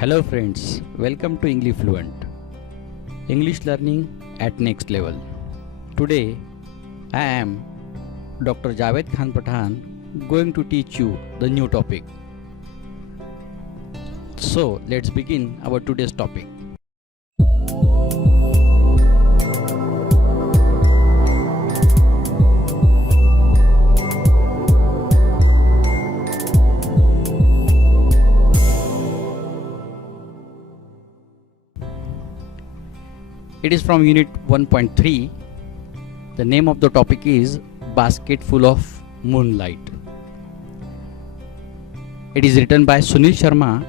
Hello friends, welcome to English Fluent. English learning at next level. Today I am Dr. Javed Khan Pathan going to teach you the new topic. So let's begin our today's topic. It is from Unit 1.3. The name of the topic is Basket Full of Moonlight. It is written by Sunil Sharma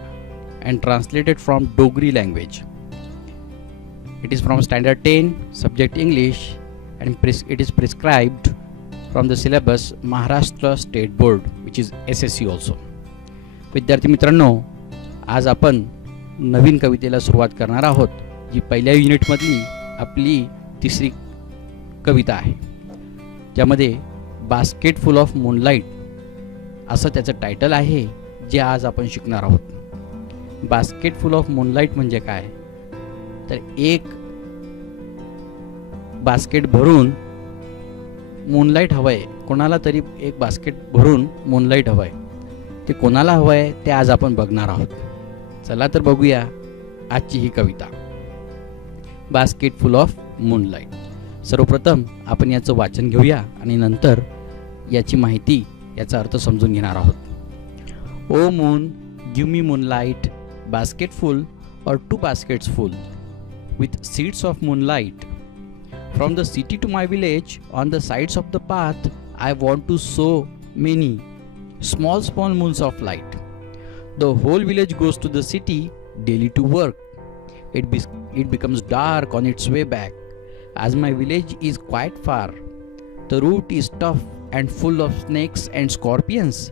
and translated from Dogri language. It is from Standard 10, Subject English, and it is prescribed from the syllabus Maharashtra State Board, which is SSC also. विद्यार्थी मित्रांनो, आज आपण नवीन कवितेला सुरुवात करणार आहोत, जी पहिल्या युनिटमधली आपली तिसरी कविता आहे. त्यामध्ये बास्केट फुल ऑफ मूनलाईट असं त्याचं टायटल आहे, जे आज आपण शिकणार आहोत. बास्केट फुल ऑफ मूनलाईट म्हणजे काय? तर एक बास्केट भरून मूनलाईट हवंय. कोणाला तरी एक बास्केट भरून मूनलाईट हवंय. ते कोणाला हवंय ते आज आपण बघणार आहोत. चला तर बघूया आजची ही कविता, बास्केट फुल ऑफ मूनलाईट. सर्वप्रथम आपण याचं वाचन घेऊया आणि नंतर याची माहिती, याचा अर्थ समजून घेणार आहोत. Oh moon, give me moonlight, basket full or 2 baskets full with seeds of moonlight. From the city to my village, on the sides of the path, I want to sow many small moons of light. The whole village goes to the city daily to work. It becomes dark on its way back. As my village is quite far, the route is tough and full of snakes and scorpions.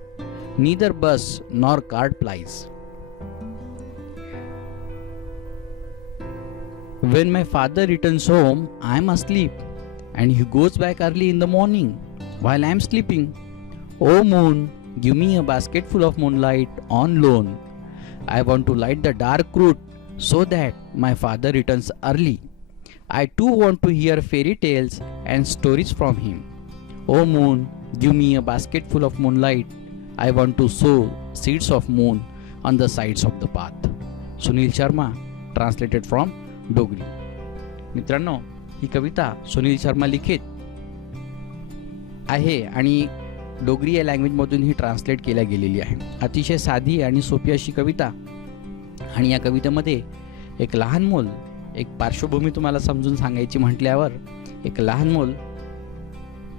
Neither bus nor cart plies. When my father returns home, I am asleep, and he goes back early in the morning while I am sleeping. O moon, give me a basket full of moonlight on loan. I want to light the dark route so that my father returns early. I too want to hear fairy tales and stories from him. O moon, give me a basket full of moonlight. I want to sow seeds of moon on the sides of the path. Sunil Sharma, translated from Dogri. मित्रांनो, ही कविता सुनील शर्मा लिखित आहे आणि डोगरी या लँग्वेजमधून ही translate केल्या गेलेली आहे. अतिशय साधी आणि सोपी अशी कविता. आणि या कवितेमध्ये एक लहान मूल, एक पार्श्वभूमी तुम्हाला समजून सांगायची म्हटल्यावर, एक लहान मूल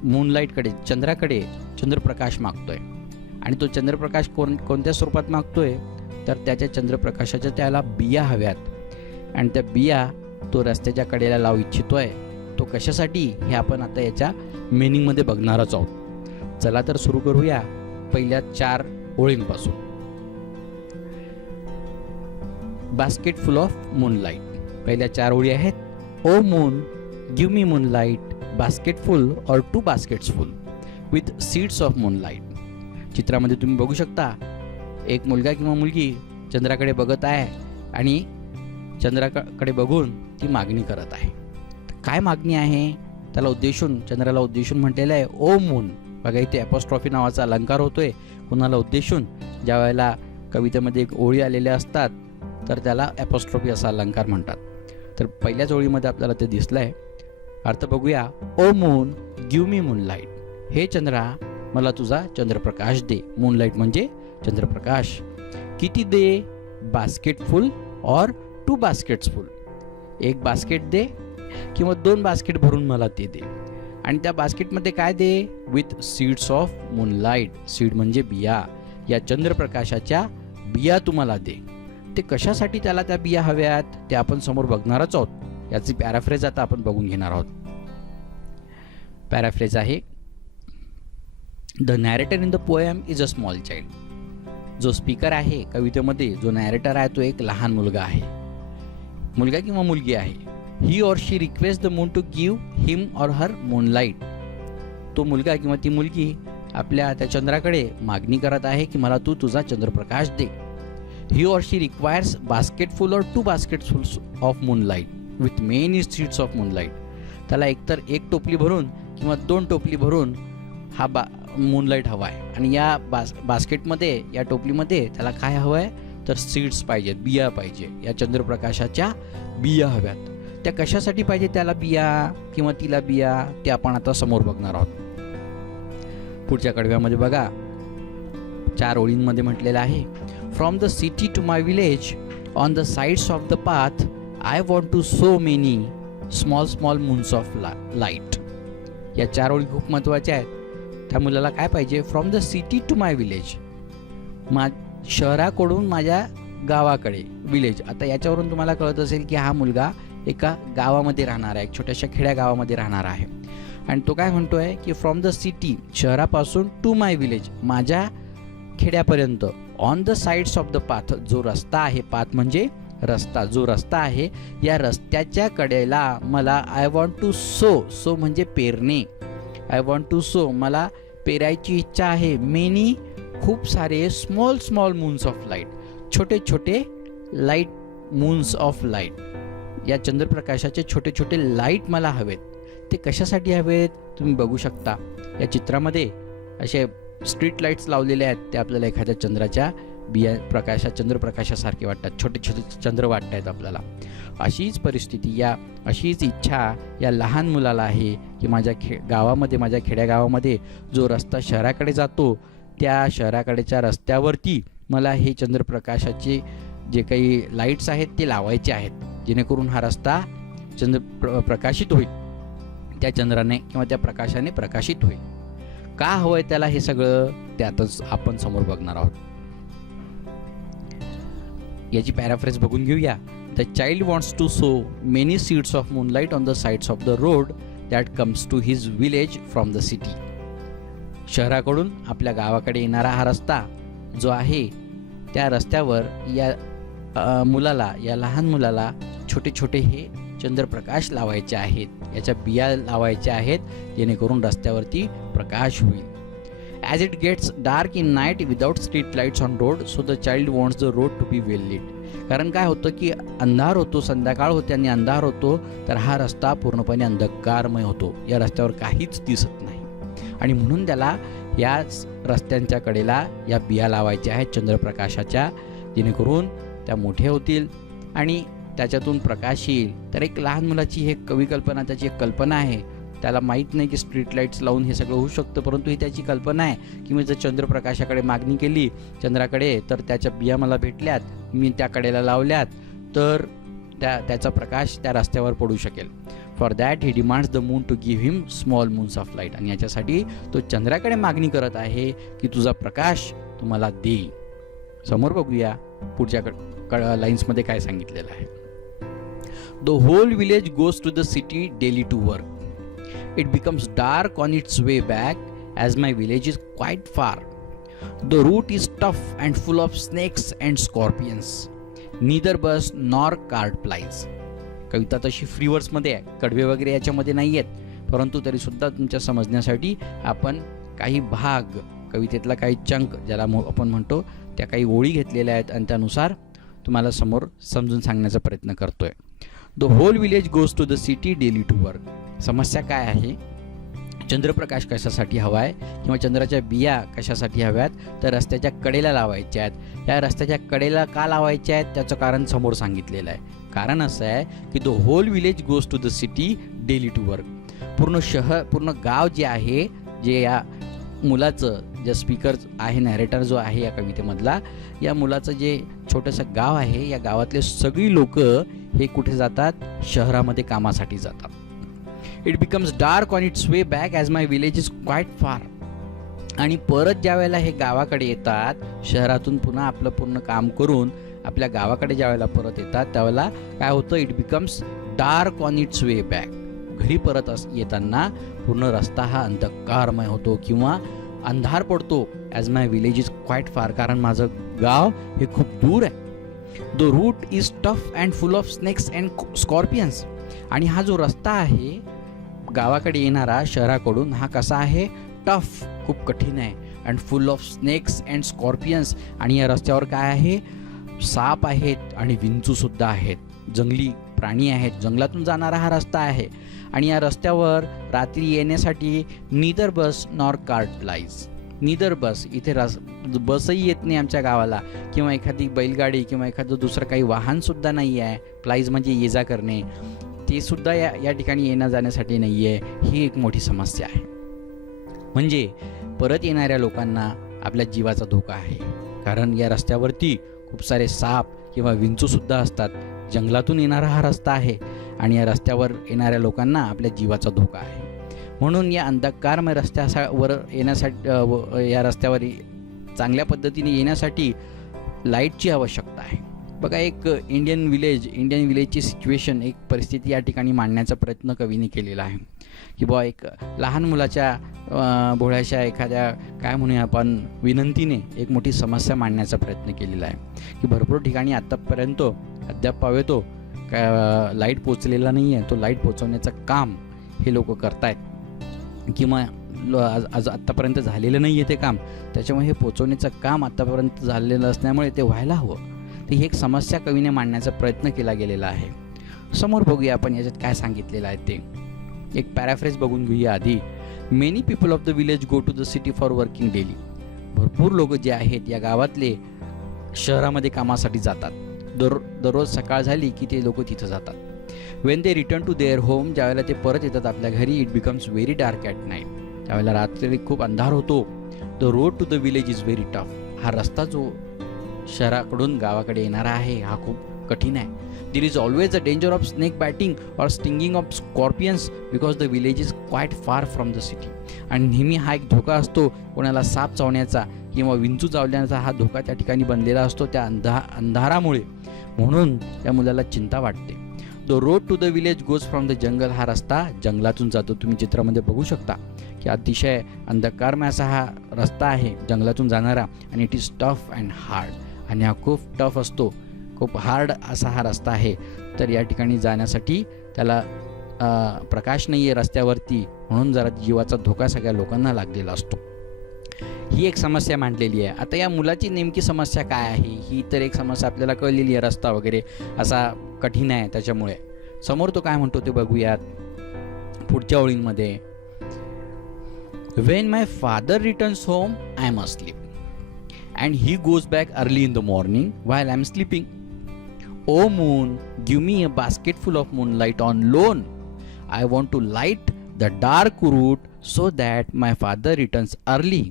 मूनलाईटकडे, चंद्राकडे चंद्रप्रकाश मागतोय. आणि तो चंद्रप्रकाश कोणत्या स्वरूपात मागतोय? तर त्याच्या चंद्रप्रकाशाच्या त्याला बिया हव्यात, आणि त्या बिया तो रस्त्याच्या कडेला लावू इच्छितोय. तो कशासाठी हे आपण आता याच्या मिनिंगमध्ये बघणारच आहोत. चला तर सुरू करूया पहिल्या 4 ओळींपासून. Basket full of moonlight. पहिल्या 4 ओळी आहेत. O moon, give me moonlight, basket full or 2 baskets full with seeds of moonlight. चित्रामध्ये तुम्ही बघू शकता, एक मुलगा किंवा मुलगी चंद्राकडे बघत आहे आणि चंद्राकडे बघून ती मागणी करत आहे. काय मागणी आहे? त्याला उद्देशून, चंद्राला उद्देशून म्हटलेलं आहे ओ मून. बघा, इथे ॲपॉस्ट्रॉफी नावाचा अलंकार होतोय. कुणाला उद्देशून? ज्या वेळेला कवितेमध्ये एक ओळी आलेल्या असतात तर त्याला ॲपॉस्ट्रॉफी असा अलंकार म्हणतात. तर पहिल्याच ओळीमध्ये आपल्याला ते दिसलंय. अर्थ बघूया. Oh moon, give me moonlight. हे चंद्रा, मला तुझा चंद्रप्रकाश दे. मूनलाईट म्हणजे चंद्रप्रकाश. किती दे? Basket full or 2 baskets full. एक बास्केट दे किंवा 2 बास्केट भरून मला ते दे. आणि त्या बास्केटमध्ये काय दे? With seeds of moonlight. Seed म्हणजे बिया. या चंद्रप्रकाशाच्या बिया तुम्हाला दे. ते कशासाठी त्याला त्या बिया हव्यात ते आपण समोर बघणारच आहोत. याची पॅराफ्रेज आता आपण बघून घेणार आहोत. पॅराफ्रेज आहे. The narrator in the poem is a small child. जो स्पीकर आहे कवितेमध्ये, जो नॅरेटर आहे, तो एक लहान मुलगा आहे. मुलगा किंवा मुलगी आहे. ही और she request the moon to give him और हर मूनलाईट. तो मुलगा किंवा ती मुलगी आपल्या त्या चंद्राकडे मागणी करत आहे की मला तू तुझा चंद्रप्रकाश दे. He or she requires basketful or 2 basketfuls of moonlight with many sheets of moonlight. त्याला एकतर एक टोपली भरून किंवा 2 टोपली भरून हा मूनलाईट हवा आहे. आणि या बास्केटमध्ये, या टोपलीमध्ये त्याला काय हवं आहे तर सीड्स पाहिजेत, बिया पाहिजे. या चंद्रप्रकाशाच्या बिया हव्यात. त्या कशासाठी पाहिजे त्याला बिया किंवा तिला बिया, ते आपण आता समोर बघणार आहोत. पुढच्या कडव्यामध्ये बघा 4 ओळींमध्ये म्हटलेलं आहे, from the city to my village on the sides of the path I want to sow many small small moons of light. या 4 ओळी खूप महत्त्वाच्या आहेत. त्या मुलाला काय पाहिजे, from the city to my village, शहराकडून माझ्या गावाकडे, विलेज. आता याच्यावरून तुम्हाला कळत असेल की हा मुलगा एका गावामध्ये राहणार आहे, एक छोट्याशा खेड्या गावामध्ये राहणार आहे. आणि तो काय म्हणतोय की फ्रॉम द सिटी, शहरापासून, टू माय विलेज, माझ्या खेड्यापर्यंत, on the sides of the path, जो रस्ता आहे, पाथ म्हणजे रस्ता, जो रस्ता आहे, या रस्त्याच्या कडेला मला I want to sow, sow म्हणजे पेरणे, आय वॉन्ट टू सो, मला पेरायची इच्छा आहे, मेनी, खूप सारे, small small moons of light, छोटे छोटे लाईट, मून्स ऑफ लाईट. या चंद्रप्रकाशाचे छोटे छोटे लाईट मला हवेत. ते कशासाठी हवेत तुम्ही बघू शकता. या चित्रामध्ये असे स्ट्रीट लाईट्स लावलेले आहेत. ते आपल्याला एखाद्या चंद्राच्या चंद्रप्रकाशासारखे वाटतात, छोटे छोटे चंद्र वाटत आहेत आपल्याला. अशीच परिस्थिती, अशीच इच्छा या लहान मुलाला आहे की माझ्या गावामध्ये, माझ्या खेड्यागावामध्ये जो रस्ता शहराकडे जातो, त्या शहराकडेच्या रस्त्यावरती मला हे चंद्रप्रकाशाचे जे काही लाईट्स आहेत ते लावायचे आहेत, जेणेकरून हा रस्ता प्रकाशित होईल, त्या चंद्राने किंवा त्या प्रकाशाने प्रकाशित होईल. का हवंय त्याला हे सगळं, त्यातच आपण समोर बघणार आहोत. याची पॅराफ्रेज बघून घेऊया. The child wants to sow many seeds of moonlight on the sides of the road that comes to his village from the city. शहराकडून आपल्या गावाकडे येणारा हा रस्ता जो आहे, त्या रस्त्यावर या मुलाला, या लहान मुलाला छोटे छोटे हे चंद्रप्रकाश लावायचे आहेत, याच्या बिया लावायच्या आहेत, जेणेकरून रस्त्यावरती प्रकाश होईल. As it gets dark in night without street lights on road, so the child wants the road to be well lit. कारण काय होतं की अंधार होतो, संध्याकाळ होते आणि अंधार होतो, तर हा रस्ता पूर्णपणे अंधकारमय होतो, या रस्त्यावर काहीच दिसत नाही. आणि म्हणून त्याला या रस्त्यांच्या कडेला या बिया लावायच्या आहेत चंद्रप्रकाशाच्या, जेणेकरून त्या मोठे होतील आणि त्याच्यातून प्रकाश येईल. तर एक लहान मुलाची हे कल्पना, त्याची एक कल्पना आहे. त्याला माहीत नाही की स्ट्रीट लाईट्स लावून हे सगळं होऊ शकतं, परंतु ही त्याची कल्पना आहे की मी जर चंद्रप्रकाशाकडे मागणी केली, चंद्राकडे, तर त्याच्या बिया मला भेटल्यात, मी त्या कडेला लावल्यात, तर त्याचा प्रकाश त्या रस्त्यावर पडू शकेल. For that he demands the moon to give him small moons of light. आणि याच्यासाठी तो चंद्राकडे मागणी करत आहे की तुझा प्रकाश तुम्हाला दे. समोर बघूया पुढच्या लाईन्समध्ये काय सांगितलेलं आहे. The whole village goes to the city daily to work. It becomes dark on its way back as my village is quite far. The route is tough and full of snakes and scorpions. Neither bus nor cart plies. कविता तशी free वर्ड्समध्ये आहे, कडवे वगैरे याच्यामध्ये नाही आहेत, परंतु तरी सुद्धा तुमच्या समजण्यासाठी आपण काही भाग, कवितेतला काही चंक ज्याला आपण म्हणतो, त्या काही ओळी घेतलेल्या आहेत आणि त्यानुसार तुम्हाला समोर समजून सांगण्याचा प्रयत्न करतोय. The whole village goes to the city daily to work. समस्या काय आहे, चंद्रप्रकाश कशासाठी हवा आहे किंवा चंद्राच्या बिया कशासाठी हव्यात, तर रस्त्याच्या कडेला लावायच्या आहेत. या रस्त्याच्या कडेला का लावायच्या आहेत त्याचं कारण समोर सांगितलेलं आहे. कारण असं आहे की the whole village goes to the city daily to work. पूर्ण गाव जे आहे, जे या मुलाचं, जे स्पीकर आहे, नॅरेटर जो आहे या कवितेमधला, या मुलाचं जे छोटंसं गाव आहे, या गावातले सगळी लोक हे कुठे जातात, शहरामध्ये कामासाठी जातात. It becomes dark on it's way back as my village is quite फार. आणि परत ज्या वेळेला हे गावाकडे येतात, शहरातून पुन्हा आपलं पूर्ण काम करून आपल्या गावाकडे ज्या वेळेला परत येतात, त्यावेळेला काय होतं, it becomes dark on it's way back. घरी परत येताना पूर्ण रस्ता हा अंधकारमय होतो किंवा अंधार पडतो. As my village is quite far, कारण माझं गाव हे खूप दूर आहे. The route is tough and full of snakes and scorpions. आणि हा जो रस्ता आहे गावाकडे येणारा शहराकडून, हा कसा आहे, टफ, खूप कठीण आहे, and full of snakes and scorpions. आणि या रस्त्यावर काय आहे, साप आहेत आणि विंचूसुद्धा आहेत, जंगली प्राणी आहेत, जंगलातून जाणारा हा रस्ता आहे. आणि या रस्त्यावर रात्री येण्यासाठी नीदर बस नॉर कार्ट लाईज. नीदर बस, इथे बसही येत नाही आमच्या गावाला, किंवा एखादी बैलगाडी किंवा एखादं दुसरं काही वाहनसुद्धा नाही आहे. प्लाईज म्हणजे ये जा करणे, ते सुद्धा या ठिकाणी येण्या जाण्यासाठी नाही आहे. ही एक मोठी समस्या आहे. म्हणजे परत येणाऱ्या लोकांना आपल्या जीवाचा धोका आहे, कारण या रस्त्यावरती खूप सारे साप किंवा विंचूसुद्धा असतात. जंगलातून येणारा हा रस्ता आहे आणि या रस्त्यावर येणाऱ्या लोकांना आपल्या जीवाचा धोका आहे. म्हणून या अंधकारमय रस्त्यावर येण्यासाठी, या रस्त्यावर चांगल्या पद्धतीने येण्यासाठी लाईटची आवश्यकता आहे. बघा, एक इंडियन विलेजची सिच्युएशन, एक परिस्थिती या ठिकाणी मांडण्याचा प्रयत्न कवीने केलेला आहे की बुवा एक लहान मुलाच्या भोळ्याशा एखाद्या काय म्हणूया आपण विनंतीने एक मोठी समस्या मांडण्याचा प्रयत्न केलेला आहे की भरपूर ठिकाणी आत्तापर्यंत अद्याप पावेतो लाईट पोचलेला नाही आहे. तो लाईट पोचवण्याचं काम हे लोक करतायत किंवा आज आत्तापर्यंत झालेलं नाही आहे ते काम. त्याच्यामुळे हे पोचवण्याचं काम आत्तापर्यंत झालेलं असल्यामुळे ते व्हायला हवं. तर ही एक समस्या कवीने मांडण्याचा प्रयत्न केला गेलेला आहे. समोर बघूया आपण याच्यात काय सांगितलेलं आहे ते. एक पॅराफ्रेज बघून घेऊया आधी. Many people of the village go to the city for working daily. भरपूर लोक जे आहेत या गावातले शहरामध्ये कामासाठी जातात. दररोज सकाळ झाली की ते लोक तिथं जातात. When they return to their home, ज्यावेळेला ते परत येतात आपल्या घरी, it becomes very dark at night. त्यावेळेला रात्री खूप अंधार होतो. The road to the village is very tough. हा रस्ता जो शहराकडून गावाकडे येणारा आहे हा खूप कठीण आहे. There is always a danger of snake batting or stinging of scorpions because the village is quite far from the city. आणि नेहमी हा एक धोका असतो, कोणाला साप चावण्याचा किंवा विंचू चावण्याचा हा धोका त्या ठिकाणी बनलेला असतो त्या अंधारामुळे. म्हणून त्या मुलाला चिंता वाटते. The road to the village goes from the jungle. हा रस्ता जंगलातून जातो. तुम्ही चित्रामध्ये बघू शकता की अतिशय अंधकारमय असा हा रस्ता आहे जंगलातून जाणारा. आणि it is tough and hard. आणि हा खूप टफ असतो, खूप हार्ड असा हा रस्ता आहे. तर या ठिकाणी जाण्यासाठी त्याला प्रकाश नाही आहे रस्त्यावरती, म्हणून जरा जीवाचा धोका सगळ्या लोकांना लागलेला असतो. ही एक समस्या मांडलेली आहे. आता या मुलाची नेमकी समस्या काय आहे, ही तर एक समस्या आपल्याला कळलेली आहे. रस्ता वगैरे असा कठीण आहे. त्याच्यामुळे समोर तो काय म्हणतो ते बघूयात पुढच्या ओळींमध्ये. When my father returns home I am asleep and he goes back early in the morning while I'm sleeping. Oh moon, give me a basket full of moonlight on loan. I want to light the dark route so that my father returns early.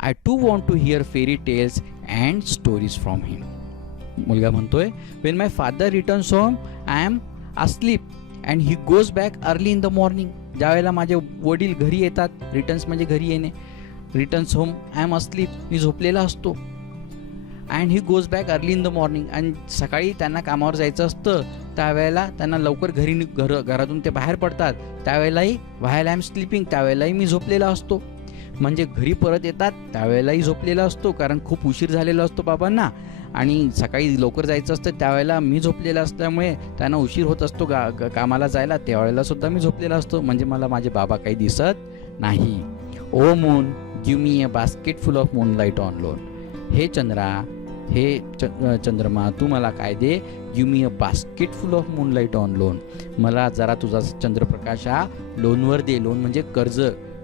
I too want to hear fairy tales and stories from him. मुलगा म्हणतोय, when my father returns home I am asleep and he goes back early in the morning. ज्यावेळेला माझे वडील घरी येतात, returns म्हणजे घरी येणे, returns home I am asleep, मी झोपलेला असतो. And he goes back early in the morning. आणि सकाळी त्यांना कामावर जायचं असतं, त्यावेळेला त्यांना लवकर घरातून ते बाहेर पडतात, त्यावेळेलाही व्हायल आय एम स्लीपिंग, त्यावेळेलाही मी झोपलेला असतो. म्हणजे घरी परत येतात त्यावेळेलाही झोपलेला असतो, कारण खूप उशीर झालेला असतो बाबांना. आणि सकाळी लवकर जायचं असतं त्यावेळेला मी झोपलेला असल्यामुळे त्यांना उशीर होत असतो कामाला जायला, त्यावेळेला सुद्धा मी झोपलेला असतो. म्हणजे मला माझे बाबा काही दिसत नाही. O moon give me a basket full of moonlight on loan. हे चंद्रा, हे चंद्रमा, तू मला काय दे, give me a basket full of moonlight on loan. मला जरा तुझा चंद्रप्रकाश हा लोनवर दे. लोन म्हणजे कर्ज.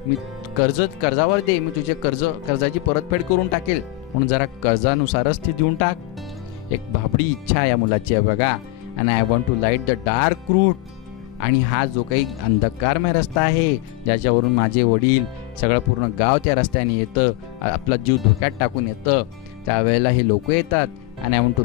मी कर्जावर दे, मी तुझे कर्जाची परतफेड करून टाकेल, म्हणून जरा कर्जानुसारच ते देऊन टाक. एक भाबडी इच्छा आहे या मुलाची आहे बघा. And I want to light the dark route. आणि हा जो काही अंधकारमय रस्ता आहे ज्याच्यावरून माझे वडील, सगळं पूर्ण गाव त्या रस्त्याने येतं, आपला जीव धोक्यात टाकून येतं, त्यावेळेला हे लोक येतात. आणि I want to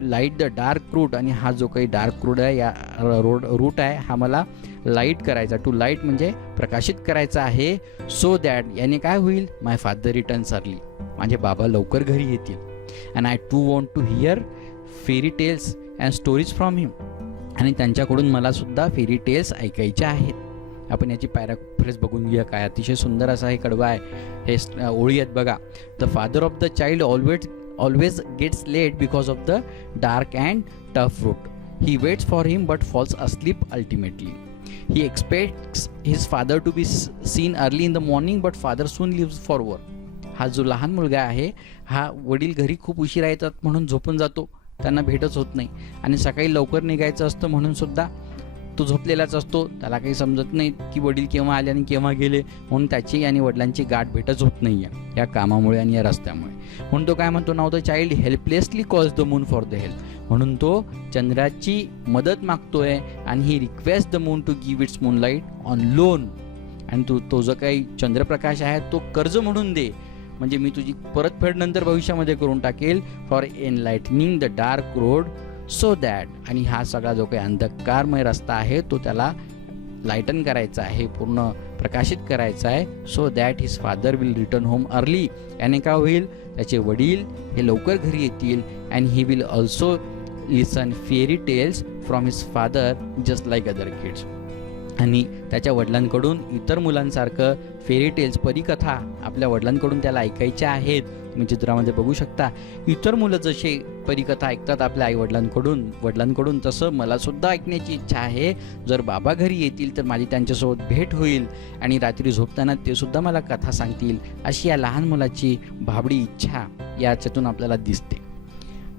light the dark route. आणि हा जो काही डार्क रूट आहे, या रूट आहे, हा मला लाईट करायचा. टू लाईट म्हणजे प्रकाशित करायचा आहे. सो दॅट याने काय होईल, माय फादर रिटर्न्स अर्ली, माझे बाबा लवकर घरी येतील. And I too want to hear fairy tales and stories from him. आणि त्यांच्याकडून मला सुद्धा फेरी टेल्स ऐकायचे आहेत. आपण याची पॅराफ्रेज बघून घेऊया. काय अतिशय सुंदर असा हे कडवा आहे, हे ओळी आहेत बघा. The father of the child always gets late because of the dark and tough route. He waits for him but falls asleep ultimately. He expects his father to be seen early in the morning but father soon leaves for work. हा जो लहान मुलगा आहे, हा वडील घरी खूप उशिरा येतात म्हणून झोपून जातो, त्यांना भेटच होत नाही. आणि सकाळी लवकर निघायचं असतं म्हणून सुद्धा तो झोपलेलाच असतो. त्याला काही समजत नाही की वडील केव्हा आले आणि केव्हा गेले, म्हणून त्याची आणि वडिलांची गाठ भेटच होत नाही या कामामुळे आणि या रस्त्यामुळे. म्हणून तो काय म्हणतो, now the child helplessly calls the moon for the help. म्हणून तो चंद्राची मदत मागतोय आणि he request the moon to give its moonlight on loan. आणि तो जो काही चंद्रप्रकाश आहे तो कर्ज म्हणून दे, म्हणजे मी तुझी परतफेड नंतर भविष्यामध्ये करून टाकेल. For enlightening the dark road so that, आणि हा सगळा जो काही अंधकारमय रस्ता आहे तो त्याला लाईटन करायचा आहे, पूर्ण प्रकाशित करायचा आहे. So that his father will return home early. याने काय होईल, त्याचे वडील हे लवकर घरी येतील. And he will also listen fairy tales from his father just like other kids. आणि त्याच्या वडिलांकडून इतर मुलांसारखं फेरी टेल्स, परीकथा आपल्या वडिलांकडून त्याला ऐकायच्या आहेत. तुम्ही चित्रामध्ये बघू शकता, इतर मुलं जसे परीकथा ऐकतात आपल्या आई वडिलांकडून, तसं मला सुद्धा ऐकण्याची इच्छा आहे. जर बाबा घरी येतील तर माझी त्यांच्यासोबत भेट होईल आणि रात्री झोपताना ते सुद्धा मला कथा सांगतील, अशी या लहान मुलाची भाबडी इच्छा याच्यातून आपल्याला दिसते.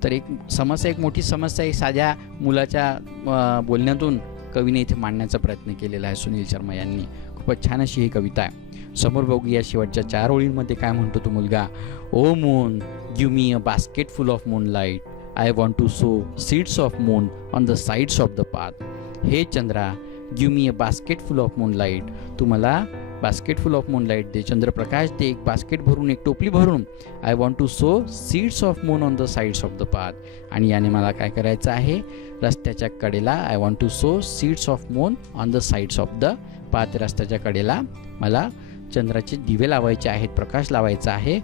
तर एक मोठी समस्या आहे साध्या मुलाच्या बोलण्यातून कवीने इथे मांडण्याचा प्रयत्न केलेला आहे सुनील शर्मा यांनी. खूपच छान अशी ही कविता आहे. समोर बघूया शेवटच्या 4 ओळींमध्ये काय म्हणतो तो मुलगा. O moon give me a basket full of moonlight, I want to sow seeds of moon on the sides of the path. हे चंद्रा, give me a basket full of moonlight, तू मला बास्केट फुल ऑफ मूनलाईट दे, चंद्रप्रकाश दे, एक basket भरून, एक टोपली भरून. I want to sow seeds of moon on the sides of the path. आणि याने मला काय करायचं आहे, रस्त्याच्या कडेला, I want to sow seeds of moon on the sides of the path, रस्त्याच्या कडेला मला चंद्राचे दिवे लावायचे आहेत, प्रकाश लावायचा आहे.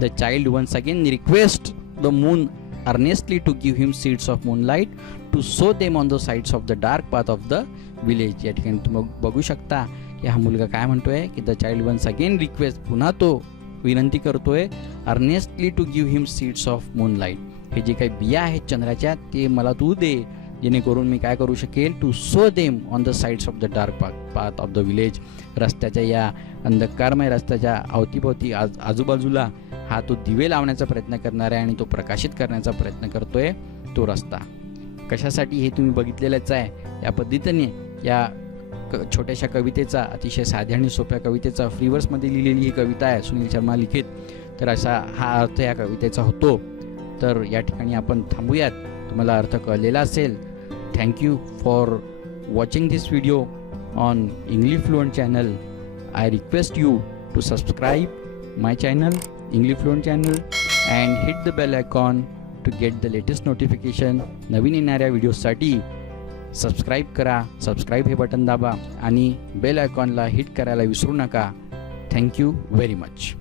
The child once again request the moon earnestly to give him seeds of moonlight to sow them on the sides of the dark path of the village. या ठिकाणी तुम्ही बघू शकता की हा मुलगा काय म्हणतोय की the child once again request, पुन्हा तो विनंती करतोय, earnestly to give him seeds of moonlight, हे जे काही बिया आहेत चंद्राच्या ते मला तू दे, जेणेकरून मी काय करू शकेल, to sow them on the sides of the dark path of the village. रस्त्याच्या या अंधकारमय रस्त्याच्या अवतीभोवती आजूबाजूला हा तो दिवे लावण्याचा प्रयत्न करणार आहे आणि तो प्रकाशित करण्याचा प्रयत्न करतोय तो रस्ता. कशासाठी हे तुम्ही बघितलेलंच आहे. या पद्धतीने या छोट्याशा कवितेचा, अतिशय साध्या आणि सोप्या कवितेचा, फ्रीवर्समध्ये लिहिलेली ही कविता आहे सुनील शर्मा लिखित. तर असा हा अर्थ या कवितेचा होतो. तर या ठिकाणी आपण थांबूयात. तुम्हाला अर्थ कळलेला असेल. Thank you for watching this video on English fluent channel. I request you to subscribe my channel, English fluent channel, and hit the bell icon to get the latest notification. नवीन येणाऱ्या व्हिडिओसाठी सबस्क्राईब करा. सबस्क्राईब हे button दाबा आणि bell आयकॉनला hit करायला विसरू नका. Thank you very much.